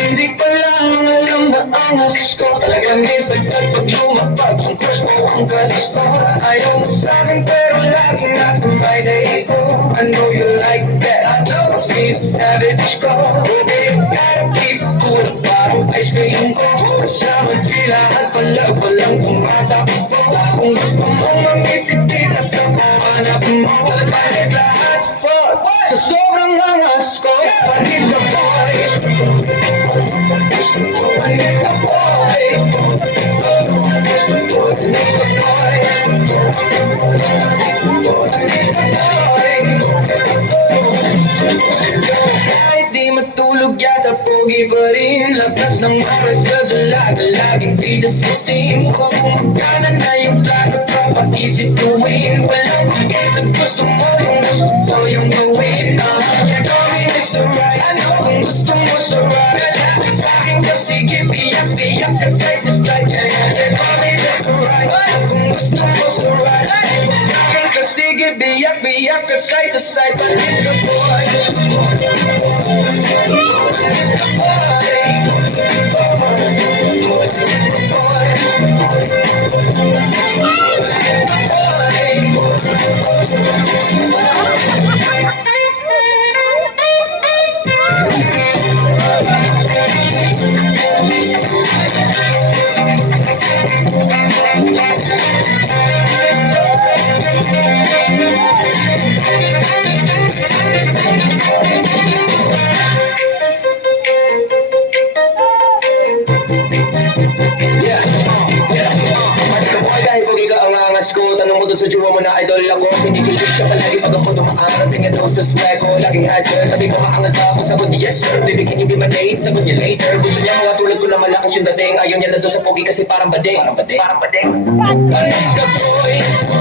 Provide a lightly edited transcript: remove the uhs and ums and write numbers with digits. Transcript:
Hindi pa lang alam na angas ko. Talagang isagad pag lumapag ang crush mo ang gastos ko. Ayaw mo sa'kin pero laging nasa my day ko. I know you like that, I know see the savage ko. Baby, you gotta keep it cool. Parang ice cream ko. Kasama tila at pala walang tumatakbo. Kung gusto mong mangisip kita sa pangarap mo, palis lahat fuck. Sa sobrang angas ko, palis ka boy. Palis ka boy. Palis ka boy. Kahit di matulog yata pogi pa rin. Lakas ng oras sa dalaga, laging bida sa team. Kung magkana na yung plano, kapag-isip gawin. Walang mag-isip, gusto mo yung gusto ko yung gawin. You call me Mr. Right, I know kung gusto mo sa right. Kalapit sa'kin kasi gibiyak-biyak ka side to side. You call me Mr. Right, kung gusto mo sa right. Kalapit sa'kin kasi gibiyak-biyak ka side to side. Palis ka boy. Tanong mo dun sa jowa mo na idol ako. Kinikilig siya palagi pag ako dumaan. Tingin daw sa swag ko, laging hacker. Sabi ko maangas ba ako, sagot niya yes sir. Baby can you be my date, sagot niya later. Gusto niya mga tulad ko na malakas yung dating. Ayaw niya na doon sa pogi kasi parang bading. Parang bading. Panis ka boys.